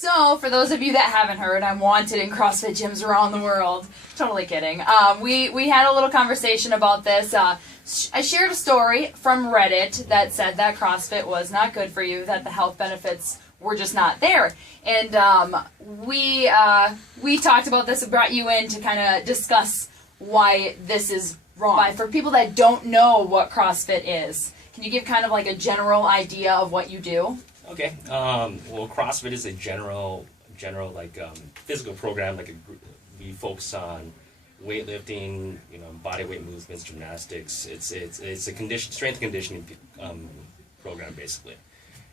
So, for those of you that haven't heard, I'm wanted in CrossFit gyms around the world. Totally kidding. We had a little conversation about this. I shared a story from Reddit that said that CrossFit was not good for you, that the health benefits were just not there. And we talked about this and brought you in to kind of discuss why this is wrong. For people that don't know what CrossFit is, can you give kind of like a general idea of what you do? Okay. Well, CrossFit is a general like physical program. Like we focus on weightlifting, body weight movements, gymnastics. It's a strength conditioning program basically.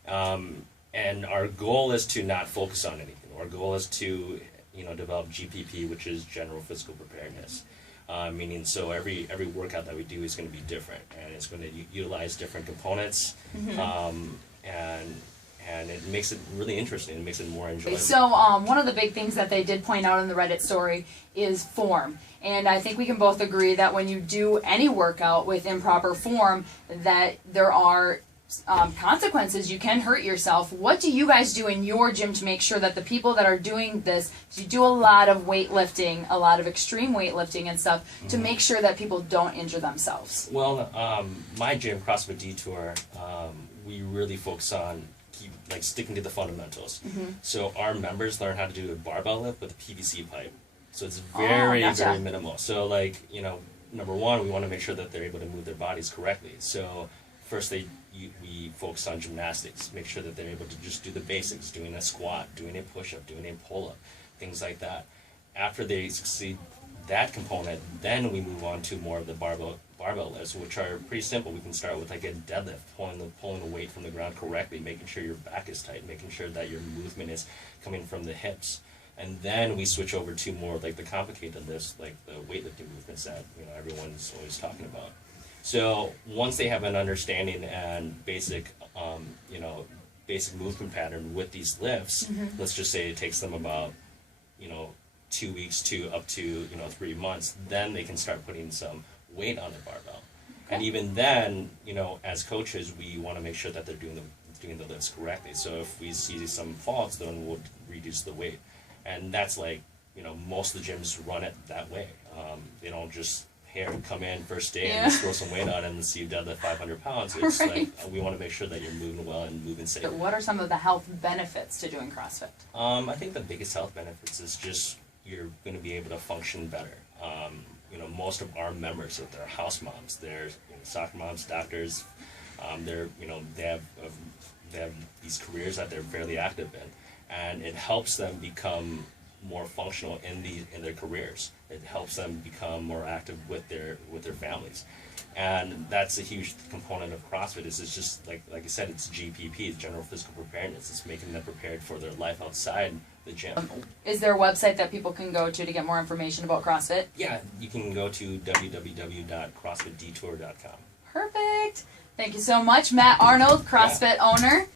And our goal is to not focus on anything. Our goal is to develop GPP, which is general physical preparedness. Meaning, so every workout that we do is going to be different, and it's going to utilize different components. Mm-hmm. And it makes it really interesting. It makes it more enjoyable. So one of the big things that they did point out in the Reddit story is form. And I think we can both agree that when you do any workout with improper form, that there are consequences. You can hurt yourself. What do you guys do in your gym to make sure that the people that are doing this, you do a lot of weightlifting, a lot of extreme weightlifting and stuff, mm-hmm. to make sure that people don't injure themselves? Well, my gym, CrossFit Detour, we really focus on sticking to the fundamentals. Mm-hmm. So our members learn how to do a barbell lift with a PVC pipe. So it's very minimal. So number one, we want to make sure that they're able to move their bodies correctly. So first we focus on gymnastics, make sure that they're able to just do the basics, doing a squat, doing a push-up, doing a pull-up, things like that. After they succeed that component, then we move on to more of the barbell lifts, which are pretty simple. We can start with like a deadlift, pulling the weight from the ground correctly, making sure your back is tight, making sure that your movement is coming from the hips. And then we switch over to more like the complicated lifts, like the weightlifting movements that everyone's always talking about. So once they have an understanding and basic movement pattern with these lifts, mm-hmm. let's just say it takes them about 2 weeks to up to 3 months, then they can start putting some weight on the barbell. Okay. And even then, as coaches, we want to make sure that they're doing the lifts correctly. So if we see some faults, then we'll reduce the weight. And that's most of the gyms run it that way. They don't just come in first day and just throw some weight on and see you deadlift 500 pounds. It's right. We want to make sure that you're moving well and moving safe. What are some of the health benefits to doing CrossFit? I think the biggest health benefits is just you're going to be able to function better. Most of our members, if they're house moms, they're soccer moms, doctors, they have these careers that they're fairly active in, and it helps them become more functional in their careers. It helps them become more active with their families, and that's a huge component of CrossFit. It's just like I said, it's GPP, it's general physical preparedness. It's making them prepared for their life outside the gym. Is there a website that people can go to get more information about CrossFit? Yeah, you can go to www.crossfitdetour.com. Perfect. Thank you so much, Matt Arnold, CrossFit owner.